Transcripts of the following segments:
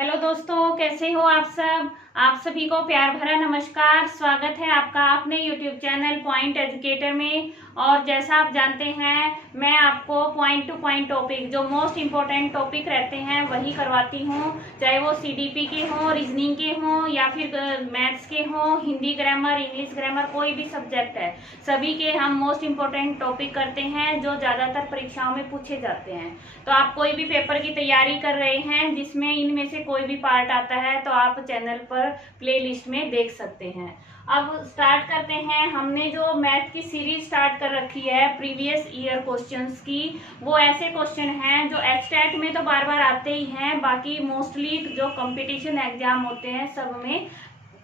Hello दोस्तों, कैसे हो आप सब। आप सभी को प्यार भरा नमस्कार। स्वागत है आपका अपने यूट्यूब चैनल पॉइंट एजुकेटर में। और जैसा आप जानते हैं, मैं आपको पॉइंट टू पॉइंट टॉपिक, जो मोस्ट इम्पोर्टेंट टॉपिक रहते हैं वही करवाती हूँ। चाहे वो सीडीपी के हों, रीजनिंग के हों, या फिर मैथ्स के हों, हिंदी ग्रामर, इंग्लिश ग्रामर, कोई भी सब्जेक्ट है, सभी के हम मोस्ट इम्पोर्टेंट टॉपिक करते हैं जो ज़्यादातर परीक्षाओं में पूछे जाते हैं। तो आप कोई भी पेपर की तैयारी कर रहे हैं जिसमें इनमें से कोई भी पार्ट आता है, तो आप चैनल पर प्लेलिस्ट में देख सकते हैं। अब स्टार्ट करते हैं। हमने जो मैथ की सीरीज स्टार्ट कर रखी है प्रीवियस ईयर क्वेश्चंस की, वो ऐसे क्वेश्चन हैं जो एचटेट में तो बार बार आते ही हैं, बाकी मोस्टली जो कंपटीशन एग्जाम होते हैं सब में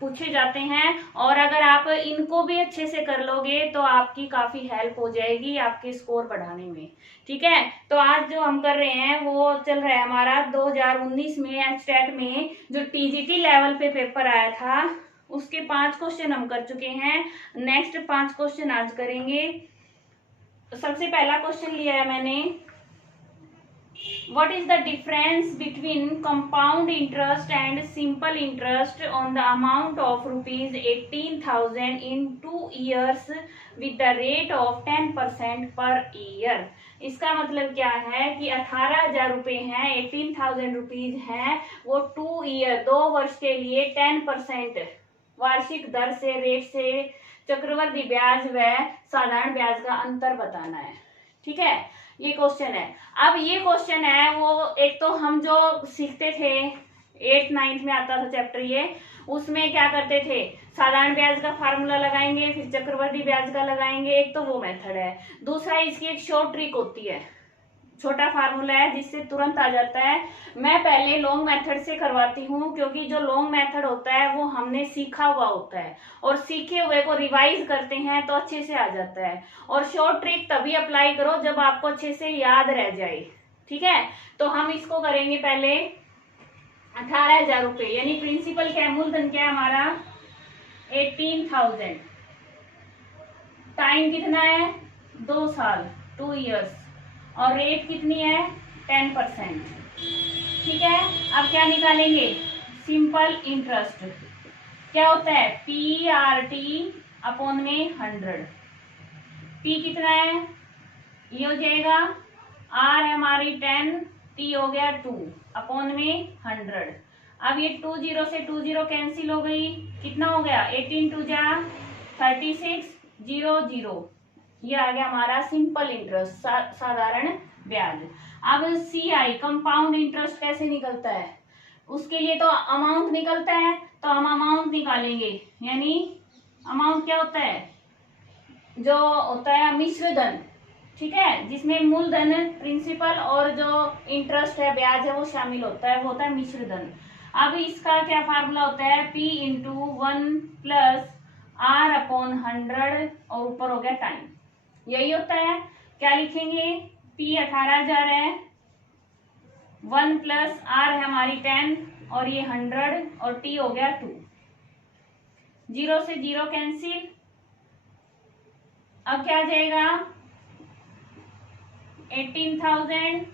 पूछे जाते हैं। और अगर आप इनको भी अच्छे से कर लोगे तो आपकी काफी हेल्प हो जाएगी आपके स्कोर बढ़ाने में। ठीक है, तो आज जो हम कर रहे हैं वो चल रहा है हमारा 2019 में एचटेट में जो टीजीटी लेवल पे पेपर आया था, उसके 5 क्वेश्चन हम कर चुके हैं। नेक्स्ट 5 क्वेश्चन आज करेंगे। सबसे पहला क्वेश्चन लिया है मैंने, What is the difference between compound interest and simple interest on the amount of rupees 18,000 in 2 years with the rate of 10% per year? इसका मतलब क्या है कि 18,000 रुपए हैं, 18,000 रुपीज हैं, वो 2 ईयर 2 वर्ष के लिए 10% वार्षिक दर से, रेट से, चक्रवृद्धि ब्याज व साधारण ब्याज का अंतर बताना है। ठीक है, ये क्वेश्चन है। अब ये क्वेश्चन है वो, एक तो हम जो सीखते थे 8th 9th में आता था चैप्टर ये, उसमें क्या करते थे, साधारण ब्याज का फार्मूला लगाएंगे, फिर चक्रवृद्धि ब्याज का लगाएंगे। एक तो वो मेथड है। दूसरा इसकी एक शॉर्ट ट्रिक होती है, छोटा फार्मूला है जिससे तुरंत आ जाता है। मैं पहले लॉन्ग मेथड से करवाती हूँ, क्योंकि जो लॉन्ग मेथड होता है वो हमने सीखा हुआ होता है, और सीखे हुए को रिवाइज करते हैं तो अच्छे से आ जाता है। और शॉर्ट ट्रिक तभी अप्लाई करो जब आपको अच्छे से याद रह जाए। ठीक है, तो हम इसको करेंगे पहले 18,000 रुपए, यानी प्रिंसिपल क्या है, मूलधन क्या है हमारा 18,000। टाइम कितना है 2 साल, 2 इयर्स, और रेट कितनी है 10%। ठीक है, अब क्या निकालेंगे, सिंपल इंटरेस्ट क्या होता है, PRT अपॉन में 100। P कितना है, ये हो जाएगा, R है हमारी 10, T हो गया 2 अपॉन में 100। अब ये 2 0 से 2 0 कैंसिल हो गई, कितना हो गया 18 2 जा 36 0 0, ये आ गया हमारा सिंपल इंटरेस्ट, साधारण ब्याज। अब CI कंपाउंड इंटरेस्ट कैसे निकलता है, उसके लिए तो अमाउंट निकलता है, तो हम अमाउंट निकालेंगे। यानी अमाउंट क्या होता है, जो होता है मिश्र धन। ठीक है, जिसमें मूलधन प्रिंसिपल और जो इंटरेस्ट है ब्याज है वो शामिल होता है, वो होता है मिश्र धन। अब इसका क्या फार्मूला होता है, P into 1 plus R upon 100, और ऊपर हो गया टाइम, यही होता है। क्या लिखेंगे, P 18,000 है, 1 प्लस R है हमारी 10, और ये 100, और T हो गया 2। 0 से 0 कैंसिल। अब क्या आ जाएगा, 18,000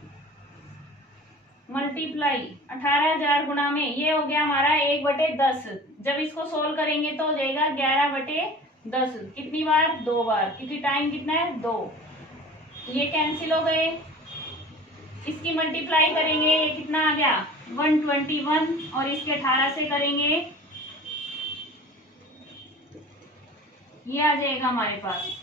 मल्टीप्लाई 18,000 गुणा में, ये हो गया हमारा 1/10। जब इसको सोल्व करेंगे तो हो जाएगा 11/10। कितनी बार, 2 बार, क्योंकि टाइम कितना है 2। ये कैंसिल हो गए, इसकी मल्टीप्लाई करेंगे, ये कितना आ गया 121, और इसके 18 से करेंगे, ये आ जाएगा हमारे पास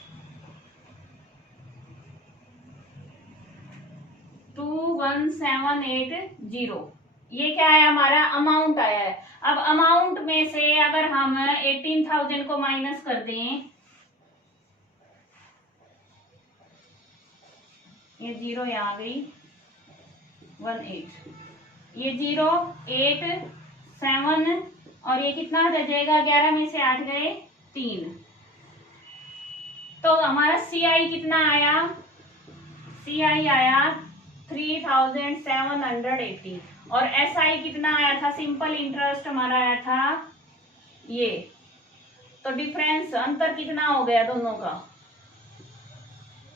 21,780। ये क्या है, हमारा अमाउंट आया है। अब अमाउंट में से अगर हम 18,000 को माइनस कर दें, ये 0 यहाँ गई, 18, ये 0 8 7, और ये कितना रह जाएगा, 11 में से 8 गए 3। तो हमारा CI कितना आया, CI आया 3,780, और SI कितना आया था, सिंपल इंटरेस्ट हमारा आया था ये। तो डिफरेंस, अंतर कितना हो गया दोनों का,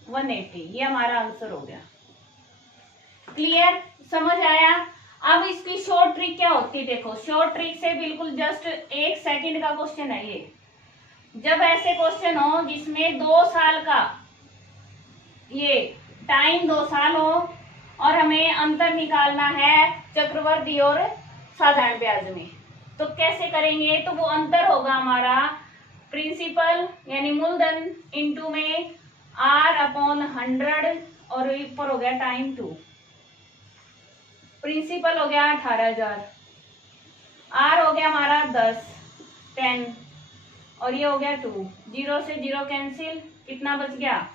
180। ये हमारा आंसर हो गया। क्लियर, समझ आया। अब अब इसकी शॉर्ट ट्रिक क्या होती है, देखो शॉर्ट ट्रिक से बिल्कुल जस्ट 1 सेकंड का क्वेश्चन है ये। जब ऐसे क्वेश्चन हो जिसमें 2 साल का ये टाइम 2 साल हो और हमें अंतर निकालना है चक्रवृद्धि और साधारण ब्याज में, तो कैसे करेंगे, तो वो अंतर होगा हमारा प्रिंसिपल यानी मूलधन इंटू में R/100 और ऊपर हो गया टाइम 2। प्रिंसिपल हो गया 18,000, R हो गया हमारा 10 और ये हो गया 2, 0 से 0 कैंसिल, कितना बच गया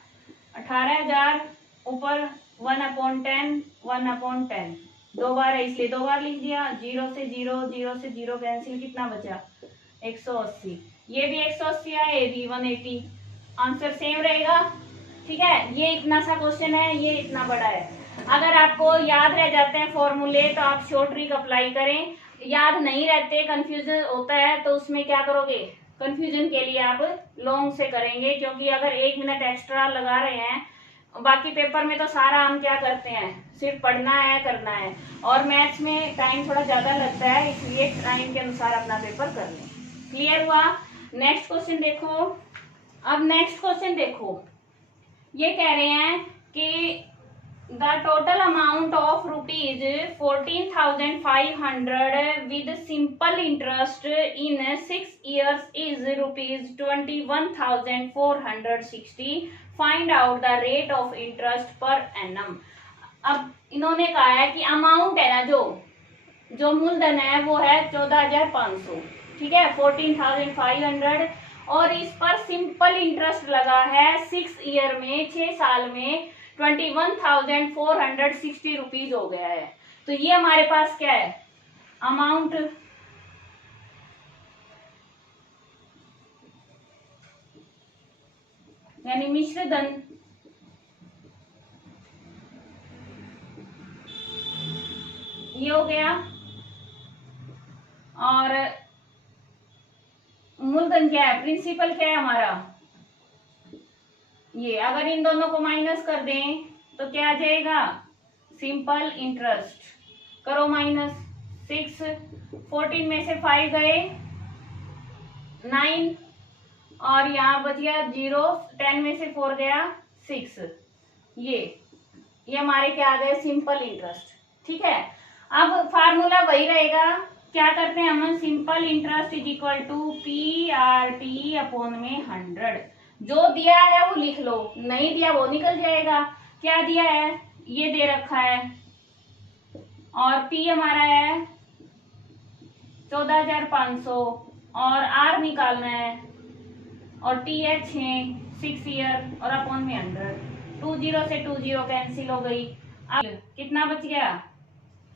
18,000 ऊपर 1/10, 1/10 दो बार है इसलिए 2 बार लिख दिया, 0 से 0, 0 से 0 कैंसिल, कितना बचा 180। ये भी 180 है, ये भी 180, आंसर सेम रहेगा। ठीक है, ये इतना सा क्वेश्चन है, ये इतना बड़ा है। अगर आपको याद रह जाते हैं फॉर्मूले तो आप शॉर्ट ट्रिक अप्लाई करें, याद नहीं रहते कंफ्यूजन होता है तो उसमें क्या करोगे, कंफ्यूजन के लिए आप लॉन्ग से करेंगे, क्योंकि अगर 1 मिनट एक्स्ट्रा लगा रहे हैं, बाकी पेपर में तो सारा हम क्या करते हैं सिर्फ पढ़ना है करना है, और मैथ्स में टाइम थोड़ा ज्यादा लगता है, इसलिए टाइम के अनुसार अपना पेपर कर लें। क्लियर हुआ? नेक्स्ट क्वेश्चन देखो। अब नेक्स्ट क्वेश्चन देखो, ये कह रहे हैं कि the total amount of rupees 14,500 with simple interest in 6 years is rupees 21,460। Find out the rate of interest per annum. अब इन्होंने कहा है कि अमाउंट है ना, जो मूलधन है वो है 14,500, ठीक है 14,500, और इस पर सिंपल इंटरेस्ट लगा है 6 ईयर में, 6 साल में 21,460 रुपीज हो गया है। तो ये हमारे पास क्या है, अमाउंट यानी मिश्र धन, ये हो गया, और मूलधन क्या है, प्रिंसिपल क्या है हमारा ये। अगर इन दोनों को माइनस कर दें तो क्या आ जाएगा, सिंपल इंटरेस्ट। करो माइनस, 6, 14 में से 5 गए 9, और यहाँ बच गया 0, 10 में से 4 गया 6, ये हमारे क्या आ गए, सिंपल इंटरेस्ट। ठीक है, अब फार्मूला वही रहेगा, क्या करते हैं हम, simple interest is equal to PRT upon में 100। जो दिया है वो लिख लो, नहीं दिया वो निकल जाएगा। क्या दिया है, ये दे रखा है, और P हमारा है 14,500, और R निकालना है, और T है 6 ईयर, और अपॉन में 100। 20 से 20 कैंसिल हो गई। अब कितना बच गया,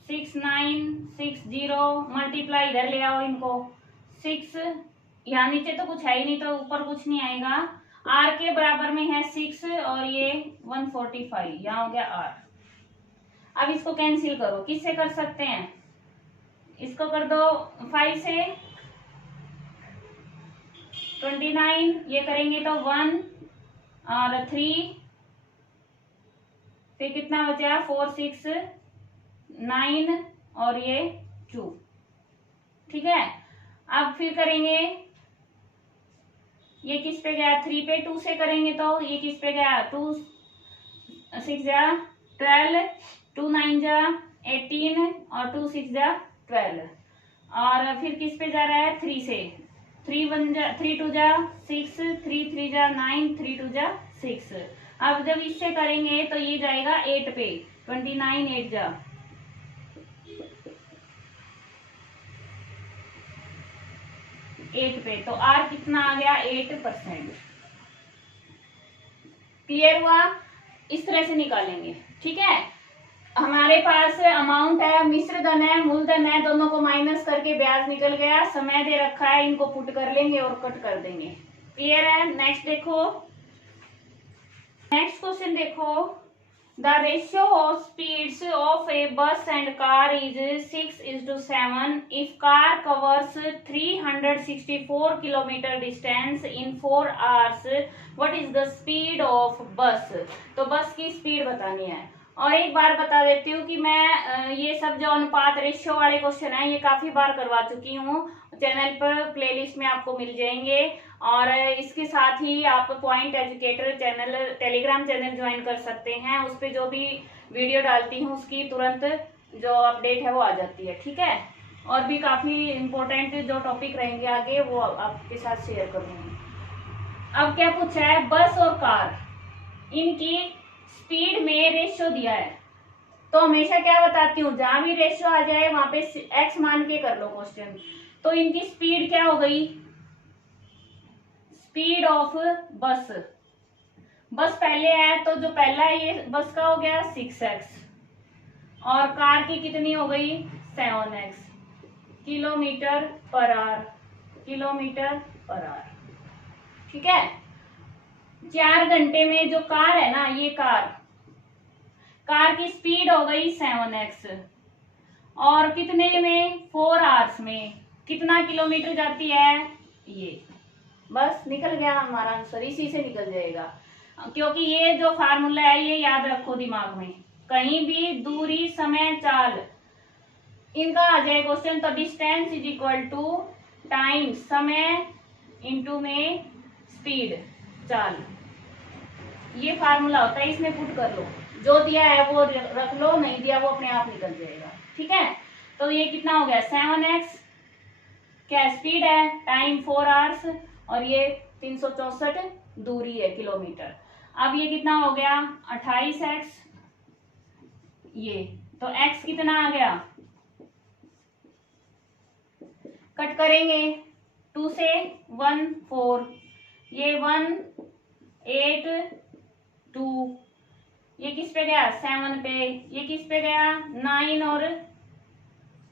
6960, मल्टीप्लाई इधर ले आओ इनको, 6, यहाँ नीचे तो कुछ है ही नहीं तो ऊपर कुछ नहीं आएगा, R के बराबर में है 6, और ये 145, यहाँ हो गया R। अब इसको कैंसिल करो, किससे कर सकते हैं, इसको कर दो 5 से, 29, ये करेंगे तो 1 और 3, फिर कितना बचा 4, 6, 9 और ये 2। ठीक है, अब फिर करेंगे, ये किस पे गया, 3 पे, 2 से करेंगे तो ये किस पे गया, 2 6 जा 12, 2 9 जा 18, और 2 6 जा 12, और फिर किस पे जा रहा है, 3 से, 3 1 जा 3 2 जा 6, 3 3 जा 9, 3 2 जा 6। अब जब इससे करेंगे तो ये जाएगा 8 पे, 29 8 जा 8 पे, तो R कितना आ गया 8%। क्लियर हुआ? इस तरह से निकालेंगे। ठीक है, हमारे पास अमाउंट है, मिश्र धन है, मूलधन है, दोनों को माइनस करके ब्याज निकल गया, समय दे रखा है, इनको पुट कर लेंगे और कट कर देंगे। क्लियर है? नेक्स्ट देखो, नेक्स्ट क्वेश्चन देखो, the ratio of speeds of a bus and car is 6:7 if car covers 364 kilometre distance in 4 hours, what is the speed of bus. तो बस की स्पीड बतानी है, और एक बार बता देती हूँ कि मैं ये सब जो अनुपात रेशियो वाले क्वेश्चन है ये काफी बार करवा चुकी हूँ, चैनल पर प्लेलिस्ट में आपको मिल जाएंगे। और इसके साथ ही आप point educator channel Telegram channel join कर सकते हैं, उस पर जो भी वीडियो डालती हूँ उसकी तुरंत जो अपडेट है वो आ जाती है, ठीक है। और भी काफी इम्पोर्टेंट जो टॉपिक रहेंगे आगे वो आपके साथ शेयर करूंगी। अब क्या पूछा है, बस और कार इनकी स्पीड में रेशियो दिया है, तो हमेशा क्या बताती हूँ, जहां भी रेशियो आ जाए वहां पे एक्स मान के कर लो क्वेश्चन। तो इनकी स्पीड क्या हो गई, स्पीड ऑफ बस, बस पहले है तो जो पहला है ये बस का हो गया 6x, और कार की कितनी हो गई 7x, kilometre per hour, kilometre per hour, ठीक है। 4 घंटे में जो कार है ना, ये कार की स्पीड हो गई 7x, और कितने में 4 आवर्स में कितना किलोमीटर जाती है, ये बस निकल गया हमारा आंसर, इसी से निकल जाएगा। क्योंकि ये जो फार्मूला है ये याद रखो दिमाग में, कहीं भी दूरी समय चाल इनका आ जाए क्वेश्चन तो distance is equal to time समय इंटू में स्पीड चाल, ये फार्मूला होता है, इसमें पुट कर लो, जो दिया है वो रख लो, नहीं दिया वो अपने आप निकल जाएगा, ठीक है। तो ये कितना हो गया 7x, क्या स्पीड है, टाइम 4 आवर्स, और ये 364 दूरी है किलोमीटर। अब ये कितना हो गया 28x, ये तो x कितना आ गया, कट करेंगे 2 से 1 4, ये 1 8 2, ये किस पे गया 7 पे, ये किस पे गया 9 और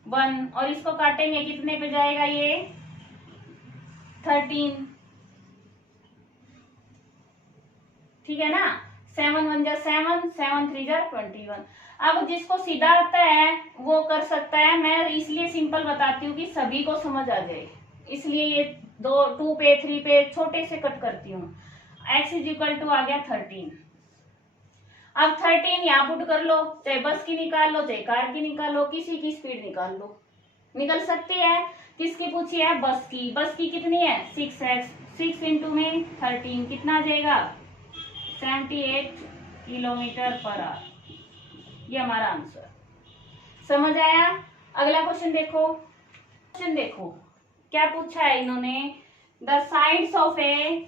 1, और इसको काटेंगे कितने पे जाएगा ये 13, ठीक है ना। 7 1 जा 7, 7 3 जा 21। अब जिसको सीधा आता है वो कर सकता है, मैं इसलिए सिंपल बताती हूँ कि सभी को समझ आ जाए, इसलिए ये 2 पे 3 पे छोटे से कट करती हूँ। x इज इक्वल टू आ गया 13, अब 13 यहाँ पुट कर लो, चाहे बस की निकाल लो चाहे कार की निकाल लो, किसी की स्पीड निकाल लो, निकल सकती है। किसकी पूछी है, बस की, बस की कितनी है 6x, 6 इंटू में 13 कितना आ जाएगा 78 किलोमीटर पर आवर, ये हमारा आंसर। समझ आया। अगला क्वेश्चन देखो, क्वेश्चन देखो क्या पूछा है इन्होंने, the sides of a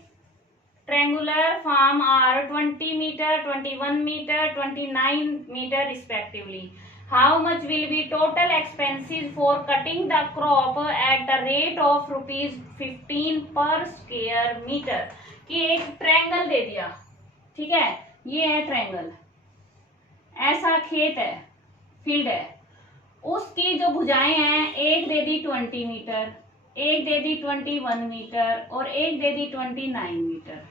triangular form are 20 metre 21 metre 29 metre respectively, how much will be total expenses for cutting the crop at the rate of ₹15 per square metre. कि एक ट्रायंगल दे दिया, ठीक है, ये है ट्रायंगल, ऐसा खेत है, फील्ड है, उसकी जो भुजाएं हैं एक दे दी 20 मीटर, एक दे दी 21 मीटर और एक दे दी 29 मीटर।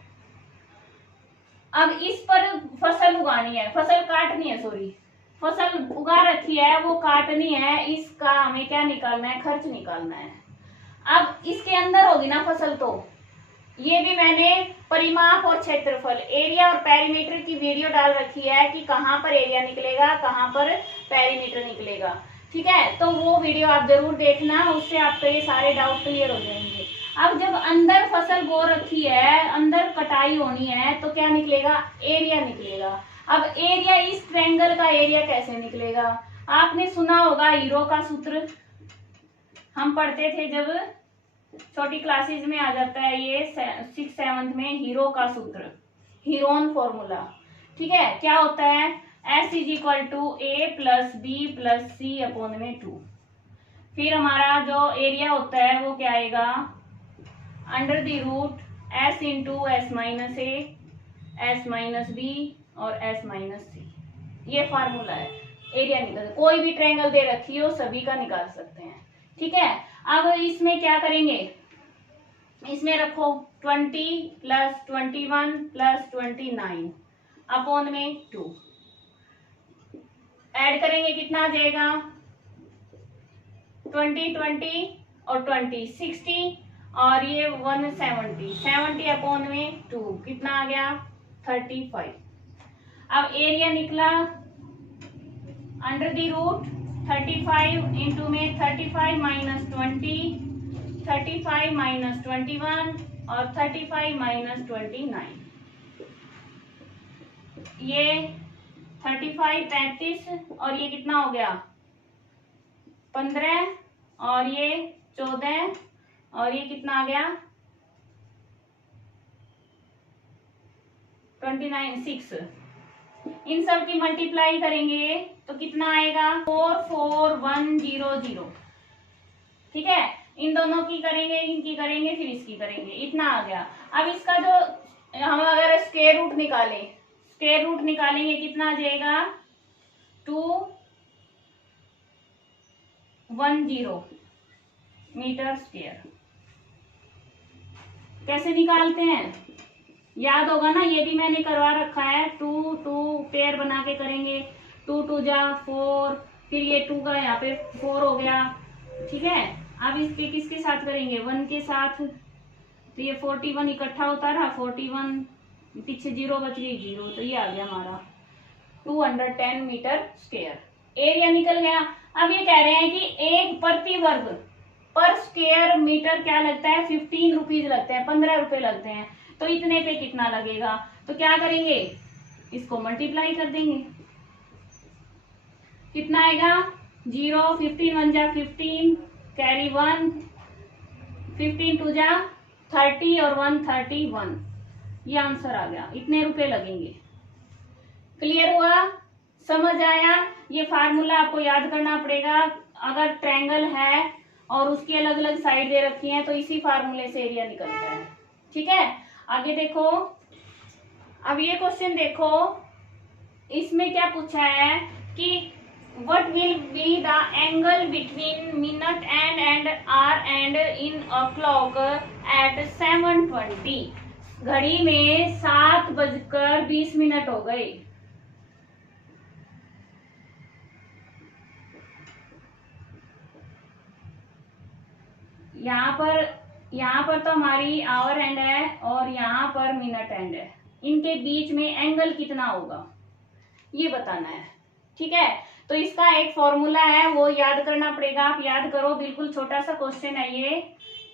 अब इस पर फसल उगानी है, फसल काटनी है, सॉरी फसल उगा रखी है वो काटनी है, इसका हमें क्या निकालना है, खर्च निकालना है। अब इसके अंदर होगी ना फसल, तो ये भी मैंने परिमाप और क्षेत्रफल एरिया और पेरीमीटर की वीडियो डाल रखी है कि कहाँ पर एरिया निकलेगा कहाँ पर पेरीमीटर निकलेगा, ठीक है। तो वो वीडियो आप जरूर देखना, उससे आपके ये सारे डाउट क्लियर हो जाएंगे। अब जब अंदर फसल बो रखी है, अंदर कटाई होनी है, तो क्या निकलेगा, एरिया निकलेगा। अब एरिया, इस ट्रायंगल का एरिया कैसे निकलेगा, आपने सुना होगा हीरो का सूत्र, हम पढ़ते थे जब छोटी क्लासेस में आ जाता है ये 6th 7th में, हीरो का सूत्र, हीरोन फॉर्मूला, ठीक है। क्या होता है, S is equal to A plus B plus C upon में 2। फिर हमारा जो एरिया होता है वो क्या आएगा, under the root S into S minus A, S minus B और S माइनस सी, ये फार्मूला है। एरिया निकल, कोई भी ट्रायंगल दे रखी हो सभी का निकाल सकते हैं, ठीक है। अब इसमें क्या करेंगे, इसमें रखो 20 प्लस 21 प्लस 29 अपॉन में 2, ऐड करेंगे कितना आ जाएगा 20 20 और 20 60 और ये 170, 70 अपॉन में 2 कितना आ गया 35। अब एरिया निकला अंडर द रूट 35 इंटू में 35 माइनस 20, 35 माइनस 21 और 35 माइनस 29, ये 35 35 और ये कितना हो गया 15 और ये 14 और ये कितना आ गया 29 6। इन सब की मल्टीप्लाई करेंगे तो कितना आएगा 44100। ठीक है, इन दोनों की करेंगे, इनकी करेंगे, फिर इसकी करेंगे, इतना आ गया। अब इसका जो हम अगर स्क्वायर रूट निकालें, स्क्वायर रूट निकालेंगे कितना आ जाएगा 210 मीटर स्क्वायर। कैसे निकालते हैं याद होगा ना, ये भी मैंने करवा रखा है। 2 2 पेयर बना के करेंगे, 2 2 जा 4, फिर ये 2 का यहाँ पे 4 हो गया। ठीक है, अब इस पे किसके साथ करेंगे 1 के साथ, तो ये 41 इकट्ठा होता रहा, 41 पीछे 0 बच गई 0, तो ये आ गया हमारा 210 मीटर स्क्वायर। एरिया निकल गया। अब ये कह रहे हैं कि एक प्रति वर्ग पर स्क्वायर मीटर क्या लगता है 15 रुपीज लगते हैं, 15 रुपए लगते हैं। तो इतने पे कितना लगेगा, तो क्या करेंगे इसको मल्टीप्लाई कर देंगे, कितना आएगा 0, 15 1 जा 15, कैरी 1, 15 2 जा 30 और 1 31, ये आंसर आ गया, इतने रुपए लगेंगे। क्लियर हुआ, समझ आया। ये फार्मूला आपको याद करना पड़ेगा। अगर ट्रायंगल है और उसकी अलग अलग साइड दे रखी है तो इसी फार्मूले से एरिया निकलता है। ठीक है, आगे देखो। अब ये क्वेश्चन देखो, इसमें क्या पूछा है कि what will be the angle between minute and hour hand in a clock at 7:20। घड़ी में 7:20 हो गए। यहाँ पर तो हमारी आवर एंड है और यहाँ पर मिनट एंड है, इनके बीच में एंगल कितना होगा ये बताना है। ठीक है, तो इसका एक फॉर्मूला है वो याद करना पड़ेगा। आप याद करो, बिल्कुल छोटा सा क्वेश्चन है ये।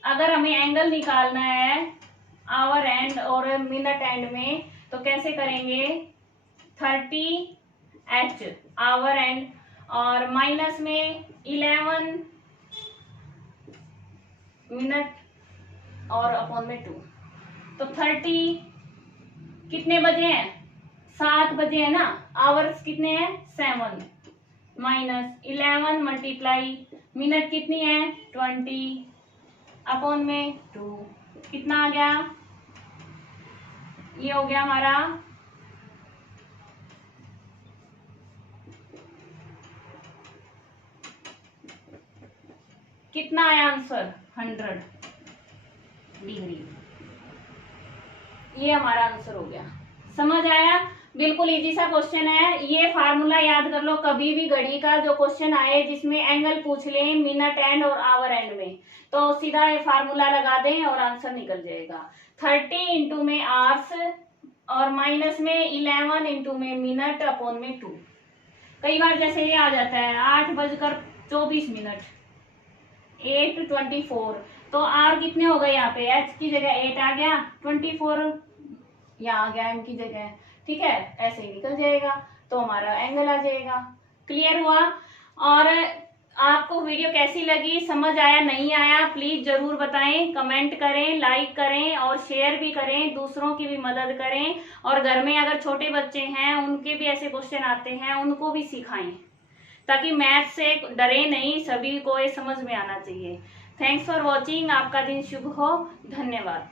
अगर हमें एंगल निकालना है आवर एंड और मिनट एंड में तो कैसे करेंगे 30h आवर एंड और माइनस में 11 मिनट और अपॉन में 2, तो 30 कितने बजे हैं 7 बजे है ना, आवर्स कितने हैं 7 माइनस 11 मल्टीप्लाई मिनट कितनी है 20 अपॉन में 2, कितना आ गया, ये हो गया हमारा कितना आया आंसर 100 डिग्री। ये हमारा आंसर हो गया। समझ आया, बिल्कुल इजी सा क्वेश्चन है। ये फार्मूला याद कर लो, कभी भी घड़ी का जो क्वेश्चन आए जिसमें एंगल पूछ ले मिनट एंड और आवर एंड में, तो सीधा ये फार्मूला लगा दें और आंसर निकल जाएगा। 30 इंटू में आवर्स और माइनस में 11 इंटू में मिनट अपॉन में 2। कई बार जैसे ये आ जाता है 8:24 8:24, तो आर कितने हो गए यहाँ पे, एच की जगह 8 आ गया, 24 यहाँ आ गया एम की जगह। ठीक है, ऐसे ही निकल जाएगा तो हमारा एंगल आ जाएगा। क्लियर हुआ। और आपको वीडियो कैसी लगी, समझ आया नहीं आया, प्लीज जरूर बताएं, कमेंट करें, लाइक करें और शेयर भी करें, दूसरों की भी मदद करें। और घर में अगर छोटे बच्चे हैं उनके भी ऐसे क्वेश्चन आते हैं उनको भी सिखाएं, ताकि मैथ से डरे नहीं, सभी को ये समझ में आना चाहिए। थैंक्स फॉर वॉचिंग, आपका दिन शुभ हो, धन्यवाद।